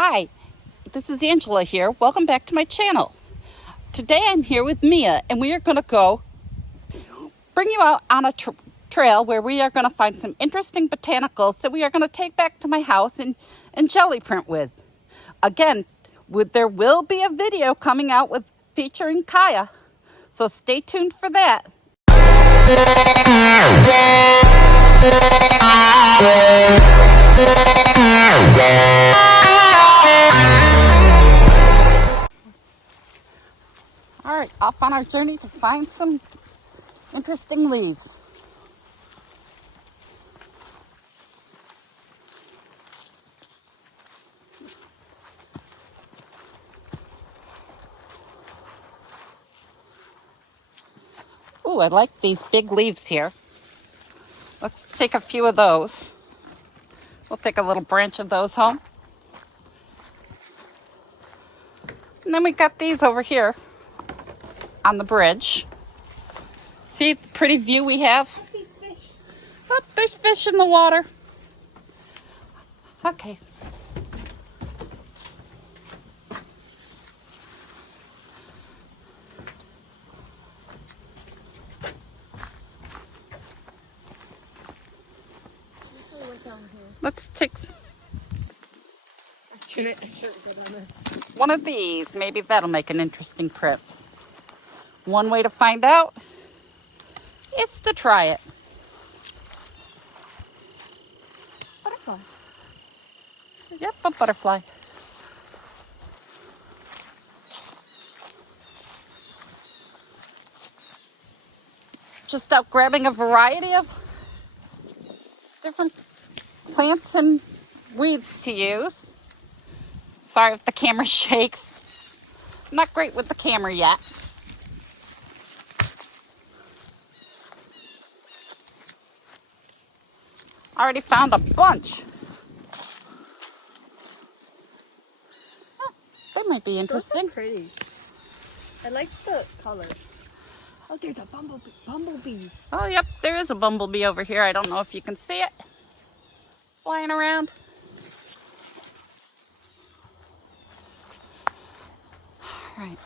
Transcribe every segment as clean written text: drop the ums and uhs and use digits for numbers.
Hi, this is Angela here. Welcome back to my channel. Today I'm here with Mia and we are going to go bring you out on a trail where we are going to find some interesting botanicals that we are going to take back to my house and jelly print with. Again, there will be a video coming out featuring Kaya, so stay tuned for that. All right, off on our journey to find some interesting leaves. Ooh, I like these big leaves here. Let's take a few of those. We'll take a little branch of those home. And then we got these over here on the bridge. See the pretty view we have? I see fish. Oh, there's fish in the water. Okay. Let's take one of these. Maybe that'll make an interesting trip. One way to find out is to try it. Butterfly. Yep, a butterfly. Just out grabbing a variety of different plants and weeds to use. Sorry if the camera shakes. I'm not great with the camera yet. I already found a bunch. Oh, that might be interesting. Those are pretty. I like the color. Oh, there's a bumblebee. Oh, yep, there is a bumblebee over here. I don't know if you can see it flying around. All right.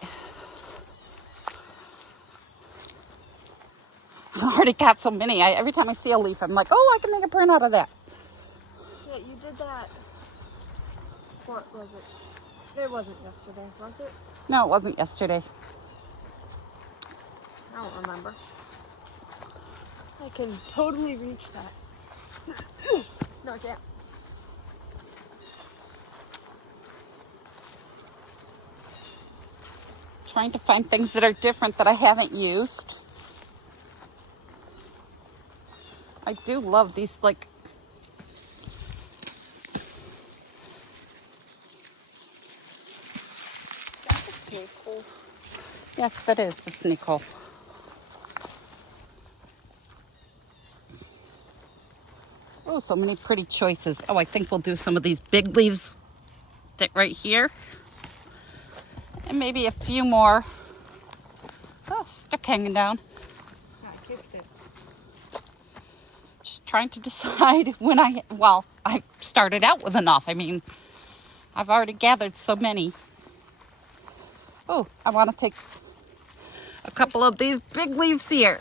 I've already got so many. Every time I see a leaf, I'm like, oh, I can make a print out of that. Yeah, you did that. What was it? It wasn't yesterday, was it? No, it wasn't yesterday. I don't remember. I can totally reach that. No, I can't. Trying to find things that are different that I haven't used. I do love these, like, That's a snake hole. yes, it is the snake hole. Oh, so many pretty choices. Oh, I think we'll do some of these big leaves right here. And maybe a few more. Oh, stick hanging down. Yeah, I kicked it. Just trying to decide when I started out with enough. I mean, I've already gathered so many. Oh, I want to take a couple of these big leaves here.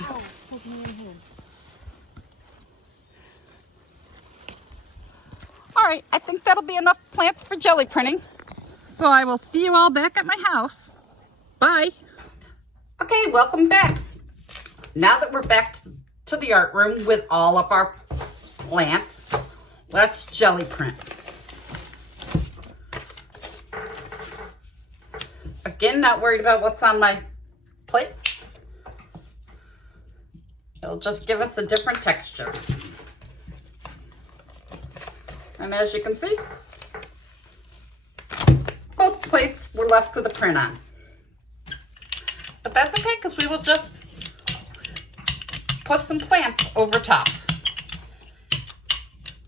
Oh, take me in here. All right, I think that'll be enough plants for jelly printing. So I will see you all back at my house. Bye. Okay, welcome back. Now that we're back to the art room with all of our plants, let's jelly print. Again, not worried about what's on my plate. It'll just give us a different texture. And as you can see, both plates were left with a print on. But that's okay, because we will just put some plants over top.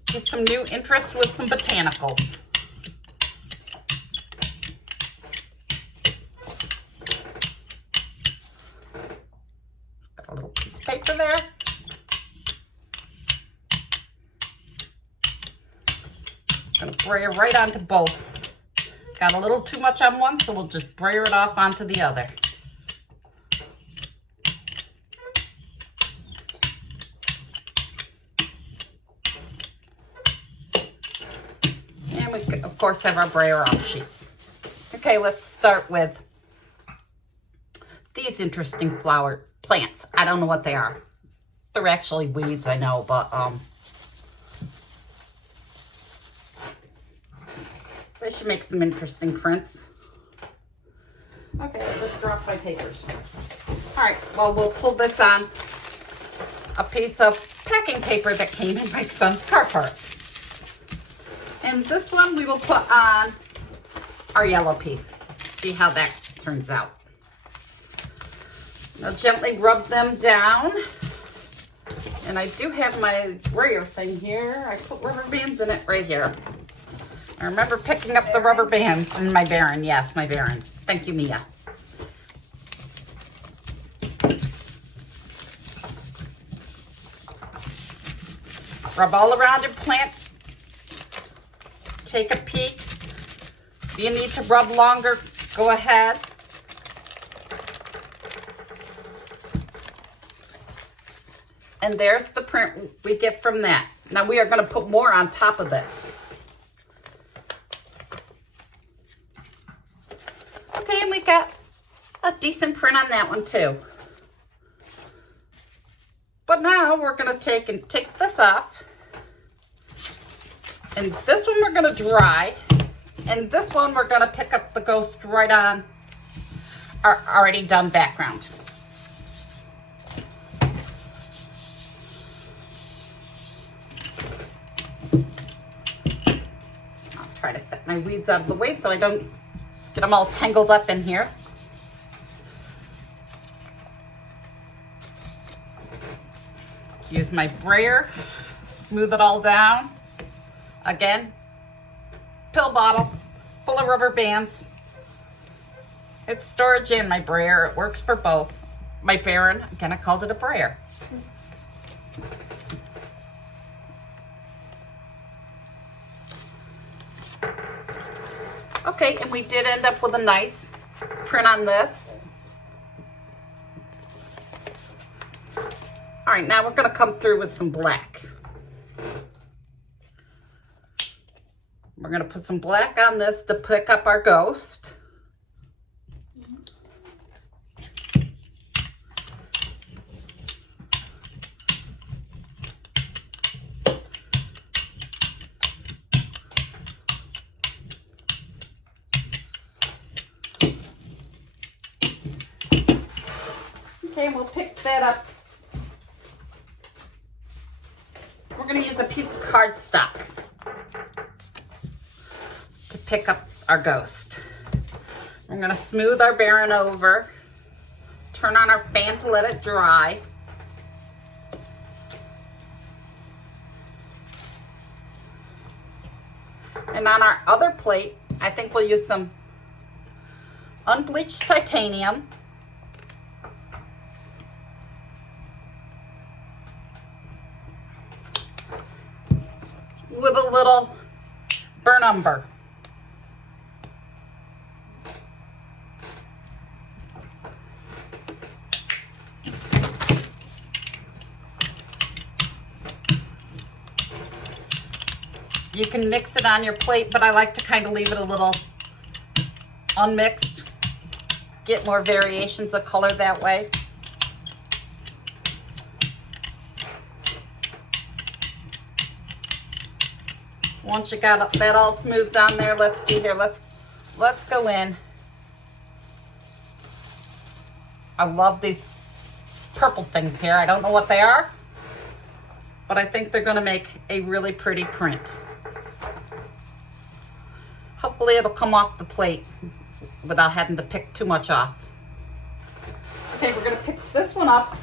Get some new interest with some botanicals. Got a little piece of paper there. Gonna brayer right onto both. Got a little too much on one, so we'll just brayer it off onto the other. And we, of course, have our brayer off sheets. Okay, let's start with these interesting flower plants. I don't know what they are. They're actually weeds, I know, but they should make some interesting prints. Okay, I just dropped my papers. All right, well, we'll pull this on a piece of packing paper that came in my son's car parts. And this one we will put on our yellow piece. See how that turns out. Now gently rub them down. And I do have my brayer thing here. I put rubber bands in it right here. I remember picking up the rubber bands in my Baron. Yes, my Baron. Thank you, Mia. Rub all around your plant. Take a peek. If you need to rub longer, go ahead. And there's the print we get from that. Now we are going to put more on top of this. Okay, and we got a decent print on that one too. But now we're going to take this off. And this one we're going to dry. And this one we're going to pick up the ghost right on our already done background. Try to set my weeds out of the way so I don't get them all tangled up in here. Use my brayer, smooth it all down. Again, pill bottle full of rubber bands. It's storage and my brayer. It works for both. My Baron, again, I called it a brayer. Okay, and we did end up with a nice print on this. All right, now we're going to come through with some black. We're going to put some black on this to pick up our ghost. Okay, we'll pick that up. We're going to use a piece of cardstock to pick up our ghost. We're going to smooth our Baron over, turn on our fan to let it dry. And on our other plate, I think we'll use some unbleached titanium. With a little burnt umber. You can mix it on your plate, but I like to kind of leave it a little unmixed. Get more variations of color that way. Once you got that all smoothed on there, let's see here. Let's go in. I love these purple things here. I don't know what they are, but I think they're going to make a really pretty print. Hopefully it'll come off the plate without having to pick too much off. Okay, we're going to pick this one up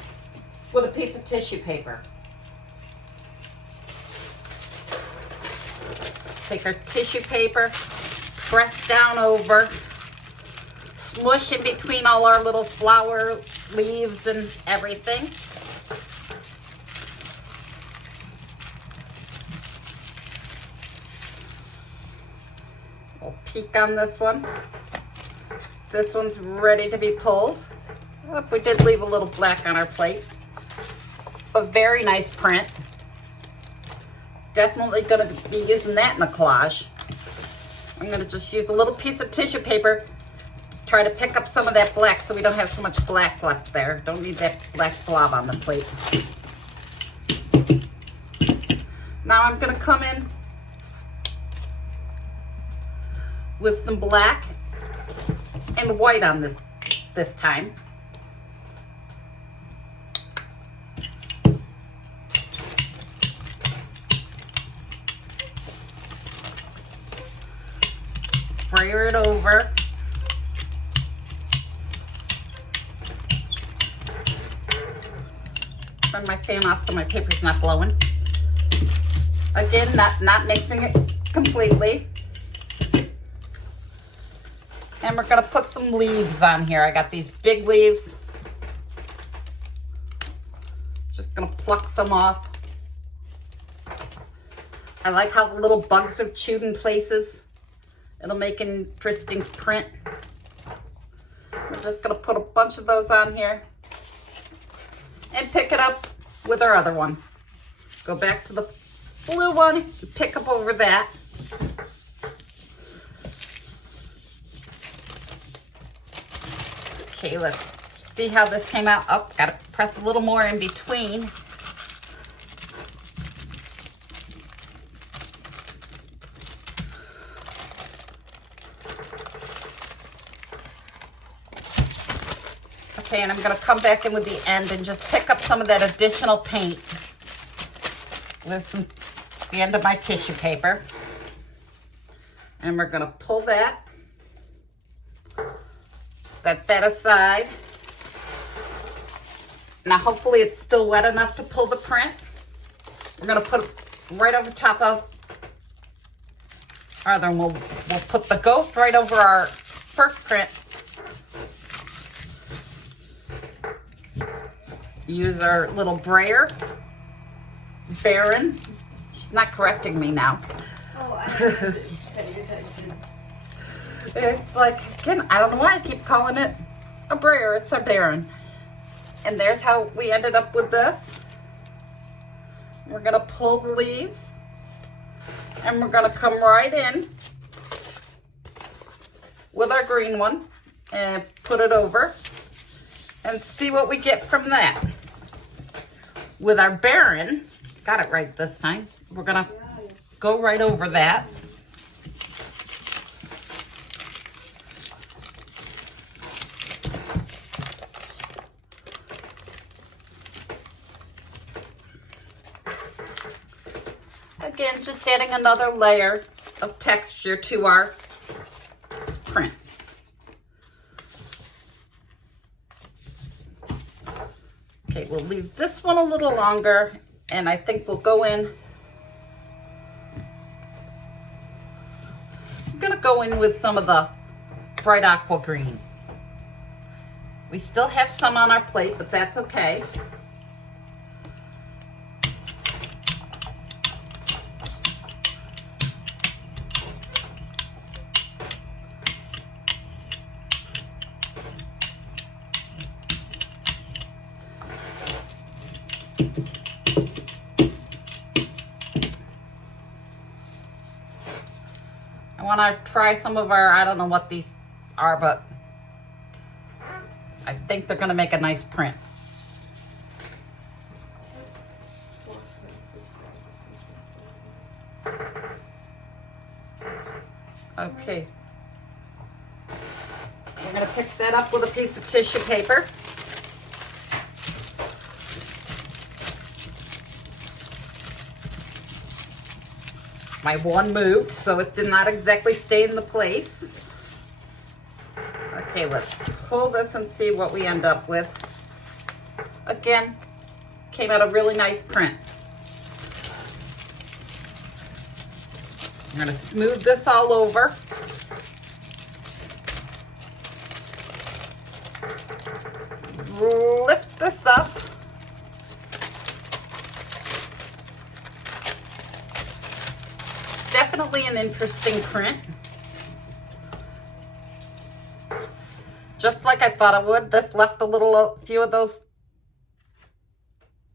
with a piece of tissue paper. Take our tissue paper, press down over, smush in between all our little flower leaves and everything. We'll peek on this one. This one's ready to be pulled. Oh, we did leave a little black on our plate. But very nice print. Definitely going to be using that in a collage. I'm going to just use a little piece of tissue paper. Try to pick up some of that black so we don't have so much black left there. Don't need that black blob on the plate. Now I'm going to come in with some black and white on this time. Sprayer it over. Turn my fan off so my paper's not blowing. Again, not mixing it completely. And we're gonna put some leaves on here. I got these big leaves. Just gonna pluck some off. I like how the little bugs are chewed in places. It'll make an interesting print. We're just gonna put a bunch of those on here and pick it up with our other one. Go back to the blue one and pick up over that. Okay, let's see how this came out. Oh, gotta press a little more in between. Okay, and I'm gonna come back in with the end and just pick up some of that additional paint with the end of my tissue paper. And we're gonna pull that, set that aside. Now hopefully it's still wet enough to pull the print. We're gonna put it right over top of our other one. We'll put the ghost right over our first print. Use our little brayer. Baron. She's not correcting me now. Oh, I have to pay attention. It's like, again, I don't know why I keep calling it a brayer. It's a Baron. And there's how we ended up with this. We're going to pull the leaves. And we're going to come right in with our green one and put it over and see what we get from that. With our Baron, got it right this time, we're gonna go right over that. Again, just adding another layer of texture to our print. Okay, we'll leave this one a little longer, and I think we'll go in. I'm gonna go in with some of the bright aqua green. We still have some on our plate, but that's okay. I want to try some of our, I don't know what these are, but I think they're going to make a nice print. Okay. We're going to pick that up with a piece of tissue paper. My one moved, so it did not exactly stay in the place. Okay, let's pull this and see what we end up with. Again, came out a really nice print. I'm gonna smooth this all over. Lift this up. Definitely an interesting print. just like I thought it would. This left a few of those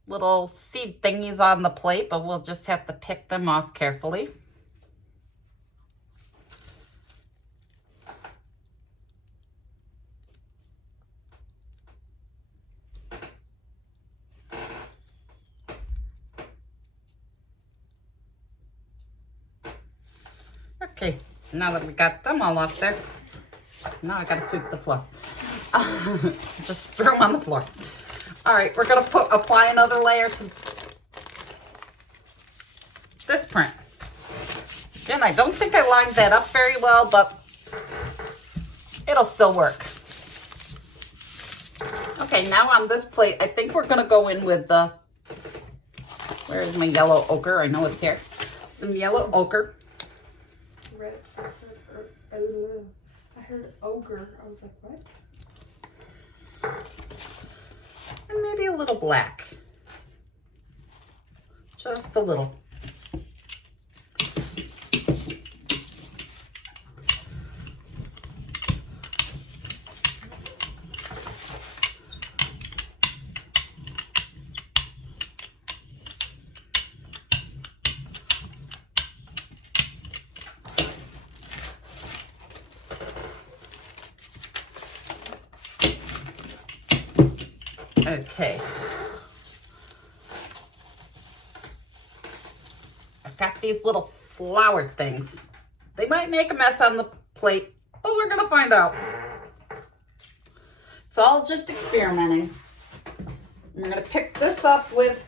little seed thingies on the plate, but we'll just have to pick them off carefully. Okay, now that we got them all off there, now I gotta sweep the floor. Just throw them on the floor. All right, we're gonna apply another layer to this print. Again, I don't think I lined that up very well, but it'll still work. Okay, now on this plate, I think we're gonna go in with the, where is my yellow ochre? I know it's here. Some yellow ochre. Red. I heard ogre. I was like, what? And maybe a little black. Just a little. Okay. I've got these little flower things. They might make a mess on the plate, but we're gonna find out. It's all just experimenting. I'm gonna pick this up with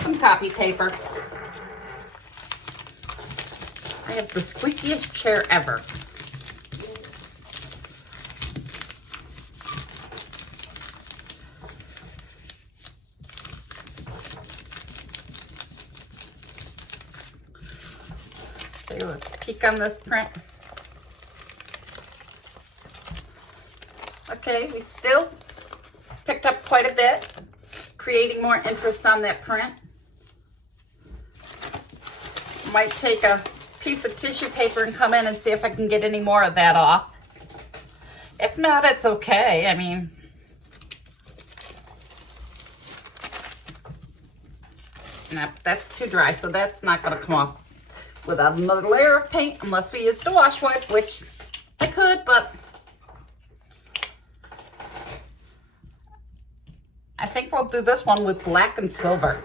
some copy paper. I have the squeakiest chair ever. Okay, let's peek on this print. Okay, we still picked up quite a bit, creating more interest on that print. Might take a piece of tissue paper and come in and see if I can get any more of that off. If not, it's okay. I mean, nah, that's too dry, so that's not going to come off without another layer of paint, unless we used a wash wipe, which I could, but I think we'll do this one with black and silver.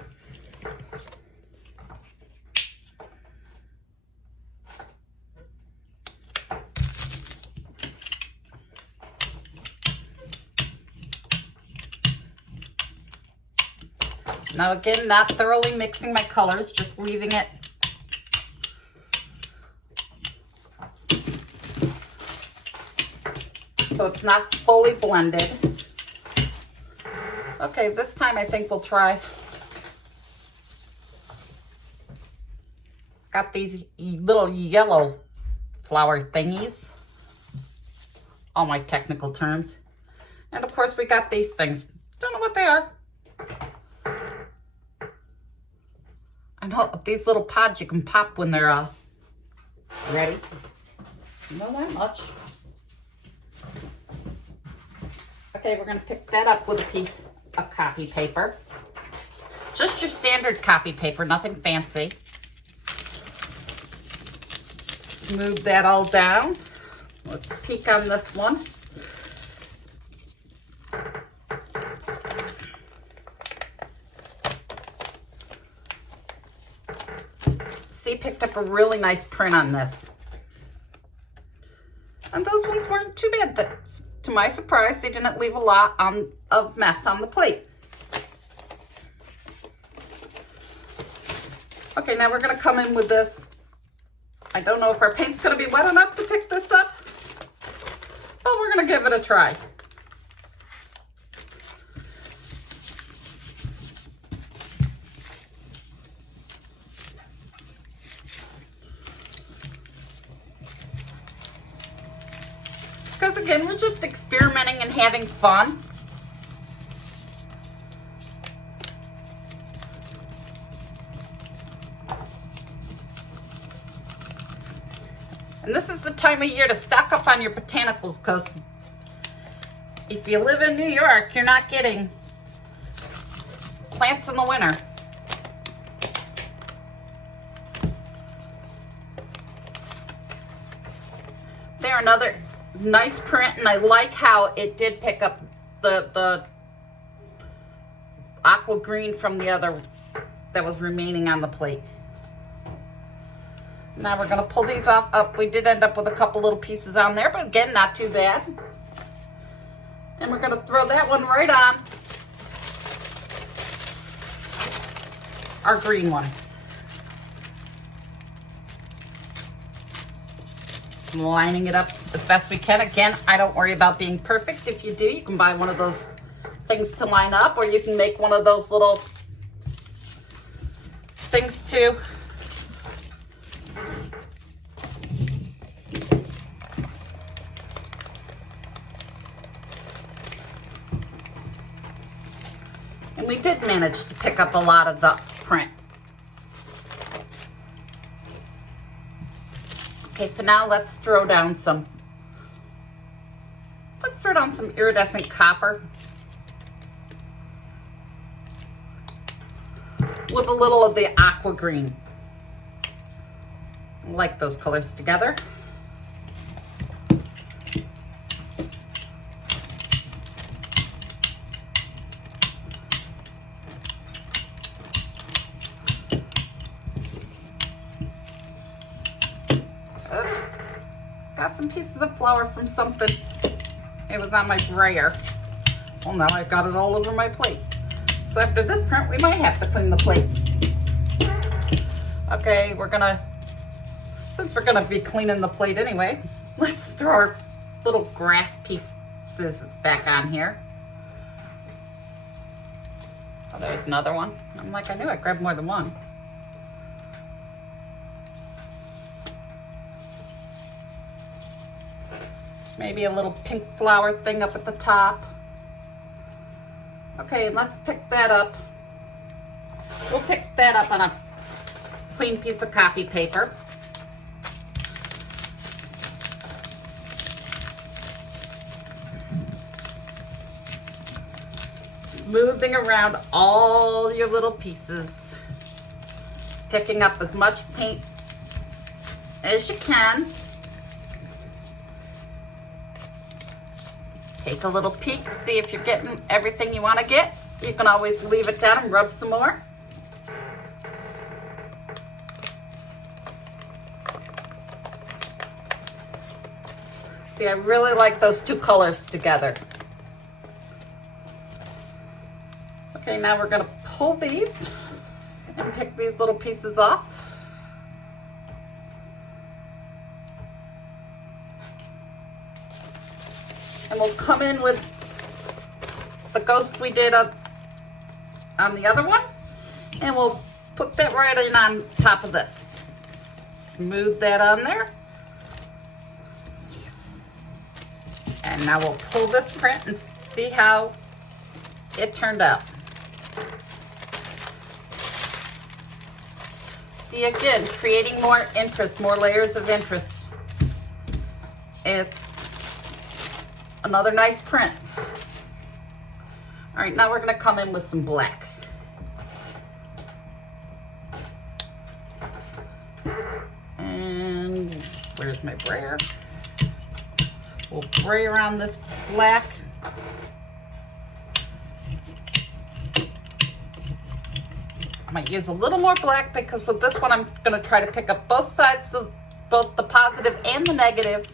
Now again, not thoroughly mixing my colors, just leaving it so it's not fully blended. Okay, this time I think we'll try. Got these little yellow flower thingies. All my technical terms. And of course we got these things. Don't know what they are. I know these little pods you can pop when they're ready. Not that much. Okay, we're gonna pick that up with a piece of copy paper. Just your standard copy paper, nothing fancy. Smooth that all down. Let's peek on this one. See, picked up a really nice print on this. And those ones weren't too bad. To my surprise, they didn't leave a lot of mess on the plate. Okay, now we're gonna come in with this. I don't know if our paint's gonna be wet enough to pick this up, but we're gonna give it a try. Because again, we're just experimenting and having fun. And this is the time of year to stock up on your botanicals, because If you live in New York, you're not getting plants in the winter. They're another nice print, and I like how it did pick up the aqua green from the other that was remaining on the plate. Now we're gonna pull these off. Up, we did end up with a couple little pieces on there, but again, not too bad. And we're gonna throw that one right on our green one. Lining it up as best we can. Again, I don't worry about being perfect. If you do, you can buy one of those things to line up, or you can make one of those little things too. And we did manage to pick up a lot of the print. Okay, so now let's throw down some iridescent copper with a little of the aqua green. I like those colors together. Oops. Got some pieces of flour from something. It was on my brayer. Well, now I've got it all over my plate. So after this print, we might have to clean the plate. Okay, since we're gonna be cleaning the plate anyway, let's throw our little grass pieces back on here. Oh, there's another one. I'm like, I knew I grabbed more than one. Maybe a little pink flower thing up at the top. Okay, let's pick that up. We'll pick that up on a clean piece of copy paper. Smoothing around all your little pieces. Picking up as much paint as you can. Take a little peek and see if you're getting everything you want to get. You can always leave it down and rub some more. See, I really like those two colors together. Okay, now we're going to pull these and pick these little pieces off. And we'll come in with the ghost we did on the other one, and we'll put that right in on top of this. Smooth that on there. And now we'll pull this print and see how it turned out. See, again, creating more interest, more layers of interest. It's another nice print. All right, now we're gonna come in with some black. And where's my brayer? We'll bray around this black. I might use a little more black because with this one I'm gonna try to pick up both sides, both the positive and the negative,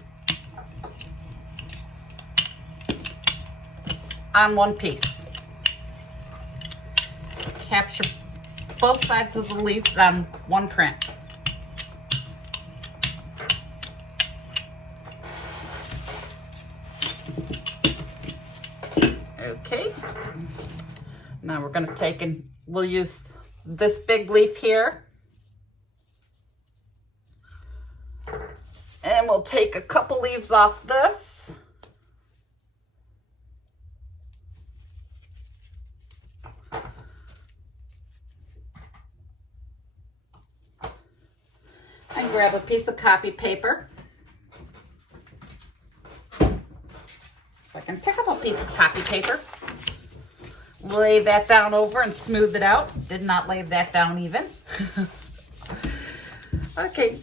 on one piece. Capture both sides of the leaves on one print. Okay, now we're going to take and we'll use this big leaf here, and we'll take a couple leaves off this. And grab a piece of copy paper. If I and pick up a piece of copy paper. Lay that down over and smooth it out. Did not lay that down even. Okay.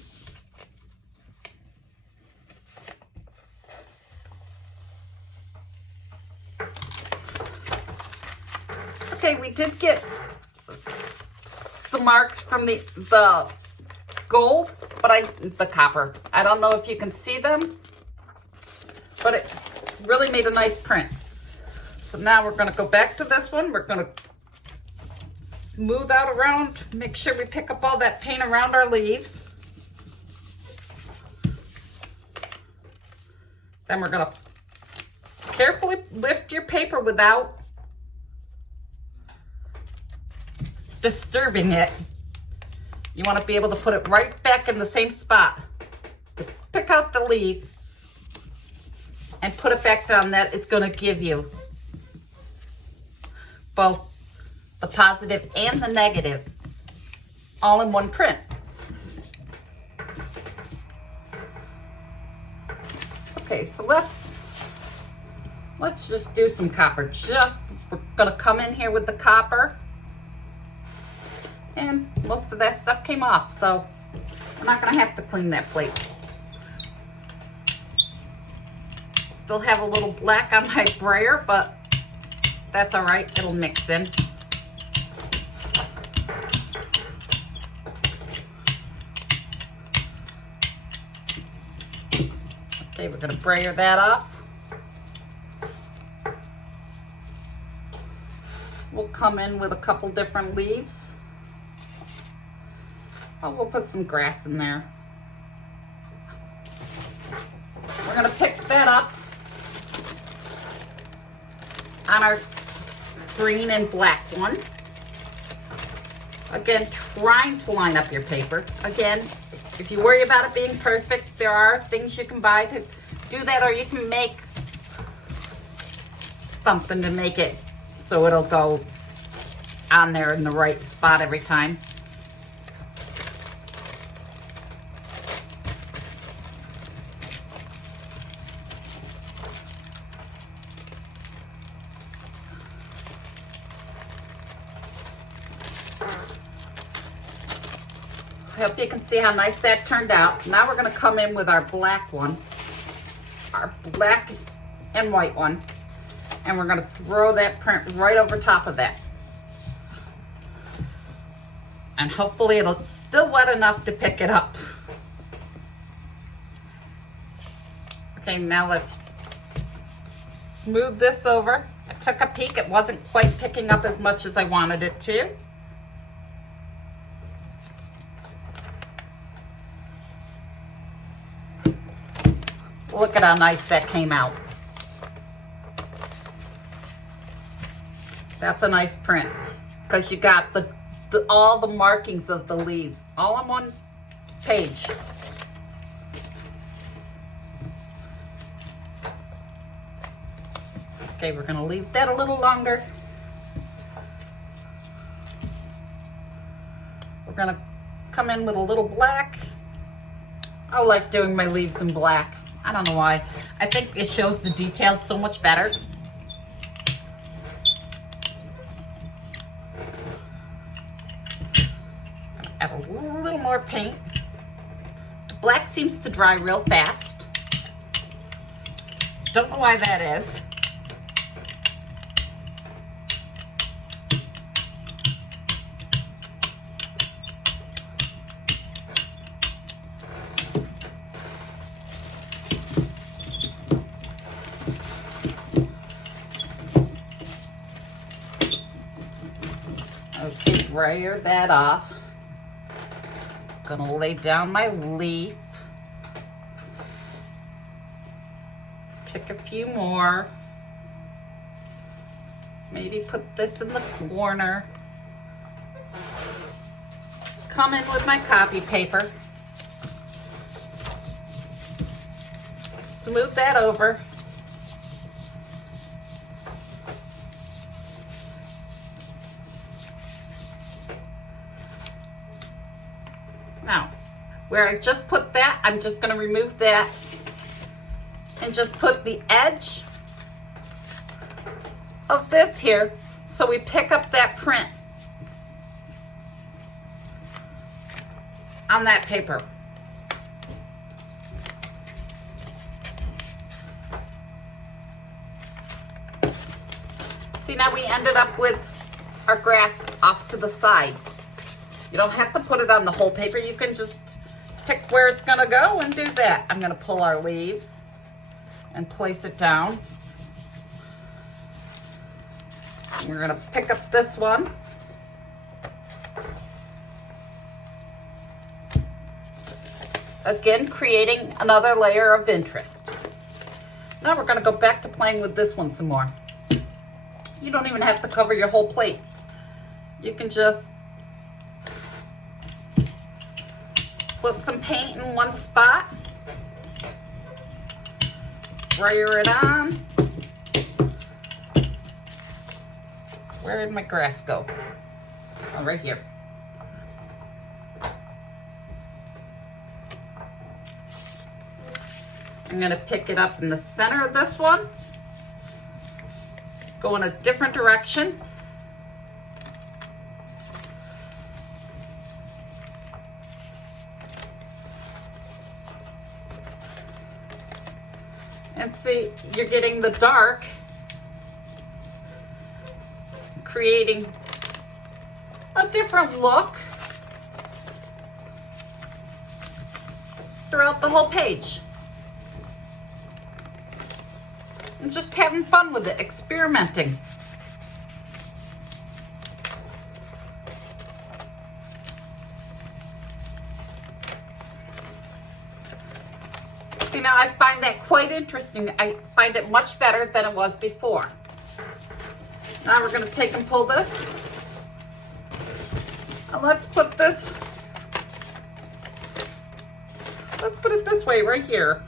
Okay, we did get the marks from the gold, but the copper. I don't know if you can see them, but it really made a nice print. So now we're going to go back to this one. We're going to smooth out around, make sure we pick up all that paint around our leaves. Then we're going to carefully lift your paper without disturbing it. You want to be able to put it right back in the same spot. Pick out the leaves and put it back down. That is going to give you both the positive and the negative all in one print. Okay, so let's just do some copper. We're going to come in here with the copper. And most of that stuff came off, so we're not going to have to clean that plate. Still have a little black on my brayer, but that's all right. It'll mix in. Okay, we're going to brayer that off. We'll come in with a couple different leaves. Oh, we'll put some grass in there. We're going to pick that up on our green and black one. Again, trying to line up your paper. Again, if you worry about it being perfect, there are things you can buy to do that, or you can make something to make it so it'll go on there in the right spot every time. I hope you can see how nice that turned out. Now we're going to come in with our black one, our black and white one, and we're going to throw that print right over top of that. And hopefully it'll still wet enough to pick it up. Okay, now let's smooth this over. I took a peek. It wasn't quite picking up as much as I wanted it to. Look at how nice that came out. That's a nice print because you got all the markings of the leaves all on one page. Okay, we're going to leave that a little longer. We're going to come in with a little black. I like doing my leaves in black. I don't know why. I think it shows the details so much better. Add a little more paint. The black seems to dry real fast. Don't know why that is. Okay, brayer that off. Gonna lay down my leaf. Pick a few more. Maybe put this in the corner. Come in with my copy paper. Smooth that over. Now, where I just put that, I'm just going to remove that and just put the edge of this here so we pick up that print on that paper. See, now we ended up with our grass off to the side. You don't have to put it on the whole paper. You can just pick where it's gonna go and do that. I'm gonna pull our leaves and place it down. We're gonna pick up this one. Again, creating another layer of interest. Now we're gonna go back to playing with this one some more. You don't even have to cover your whole plate. You can just put some paint in one spot, sprayer it on. Where did my grass go? Oh, right here. I'm gonna pick it up in the center of this one, go in a different direction. And see, you're getting the dark, creating a different look throughout the whole page. And just having fun with it, experimenting. See, now I find that quite interesting. I find it much better than it was before. Now we're going to take and pull this. And let's put it this way right here.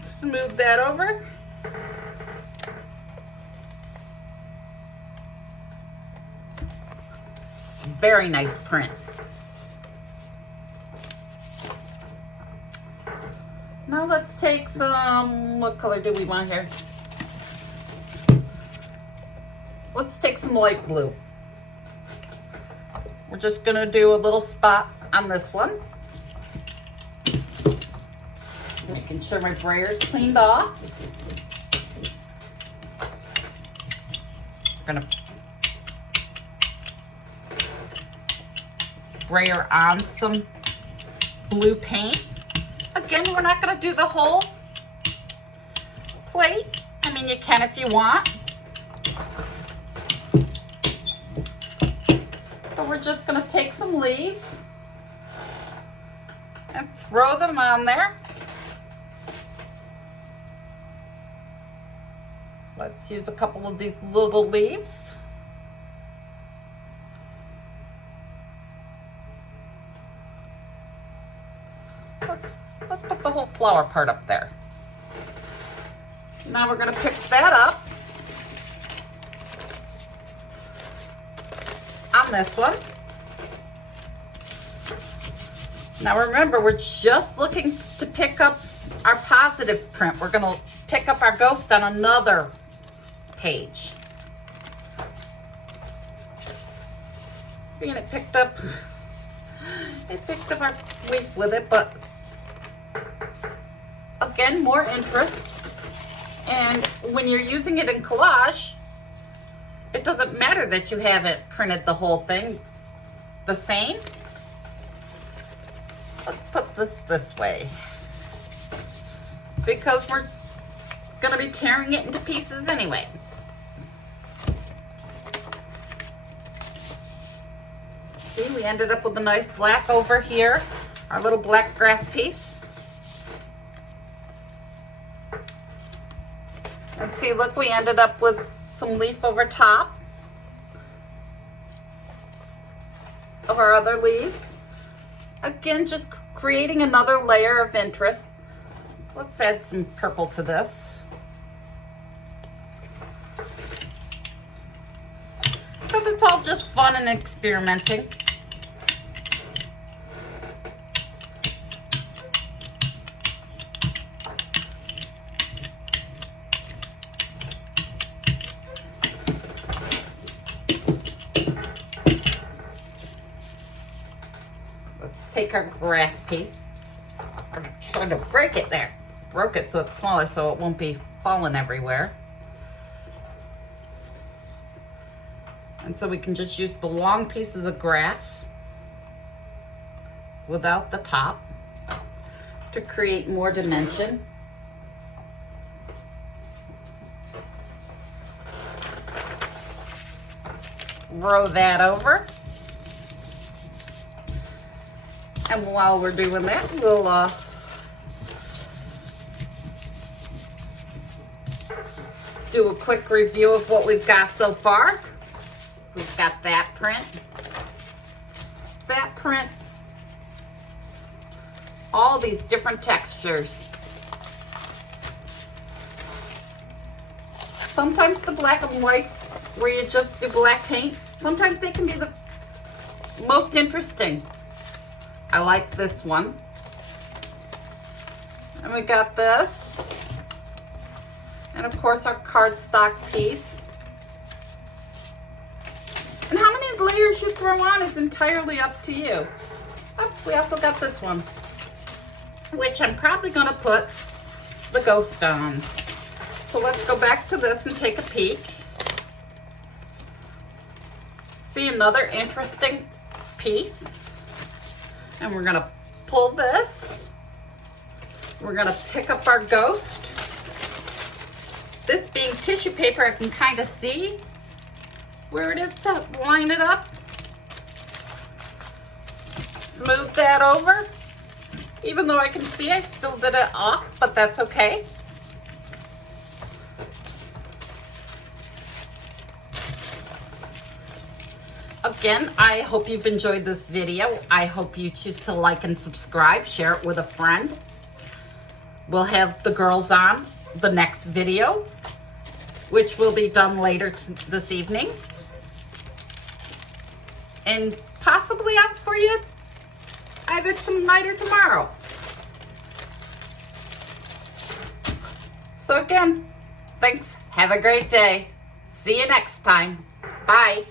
Smooth that over. Very nice print. Now let's take some, what color do we want here? Let's take some light blue. We're just gonna do a little spot on this one. Making sure my brayer's cleaned off. I'm gonna brayer on some blue paint. Again, we're not gonna do the whole plate. I mean, you can if you want. But we're just gonna take some leaves and throw them on there. Let's use a couple of these little leaves. Let's put the whole flower part up there. Now we're going to pick that up on this one. Now remember, we're just looking to pick up our positive print. We're going to pick up our ghost on another page. See, and it picked up our leaf with it, but again, more interest. And when you're using it in collage, it doesn't matter that you haven't printed the whole thing the same. Let's put this way, because we're gonna be tearing it into pieces anyway. See, we ended up with a nice black over here, our little black grass piece. And see, look, we ended up with some leaf over top of our other leaves. Again, just creating another layer of interest. Let's add some purple to this, because it's all just fun and experimenting. Let's take our grass piece. I'm trying to break it there. Broke it so it's smaller so it won't be falling everywhere. And so we can just use the long pieces of grass without the top to create more dimension. Roll that over. And while we're doing that, we'll do a quick review of what we've got so far. We've got that print, all these different textures. Sometimes the black and whites where you just do black paint, sometimes they can be the most interesting. I like this one. And we got this. And of course our cardstock piece. And how many layers you throw on is entirely up to you. Oh, we also got this one, which I'm probably gonna put the ghost on. So let's go back to this and take a peek. See another interesting piece. And we're gonna pull this. We're gonna pick up our ghost. This being tissue paper, I can kind of see where it is to line it up. Smooth that over. Even though I can see I still did it off, but that's okay. Again, I hope you've enjoyed this video. I hope you choose to like and subscribe, share it with a friend. We'll have the girls on the next video, which will be done later this evening. And possibly out for you either tonight or tomorrow. So again, thanks. Have a great day. See you next time. Bye.